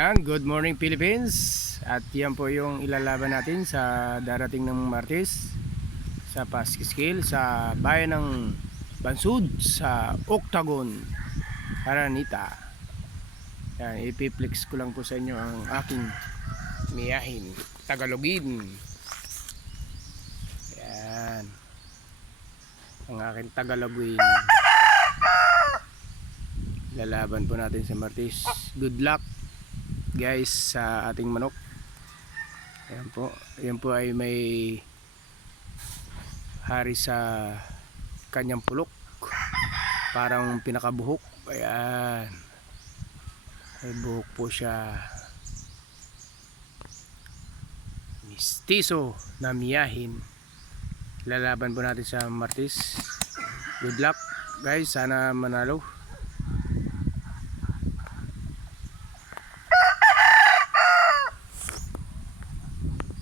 Yan, good morning Philippines. At yan po yung ilalaban natin sa darating ng Martes sa Paskiskil sa bayan ng Bansud sa Octagon, Aranita. Yan, ipiplex ko lang po sa inyo ang aking miyahin, Tagalogin. Yan, ang aking Tagalogin. Lalaban po natin sa Martes. Good luck guys sa ating manok. Ayan po ay may hari sa kanyang pulok, parang pinakabuhok. Ayan, may buhok po siya, mistiso na miyahin. Lalaban po natin sa Martes. Good luck guys, sana manalo.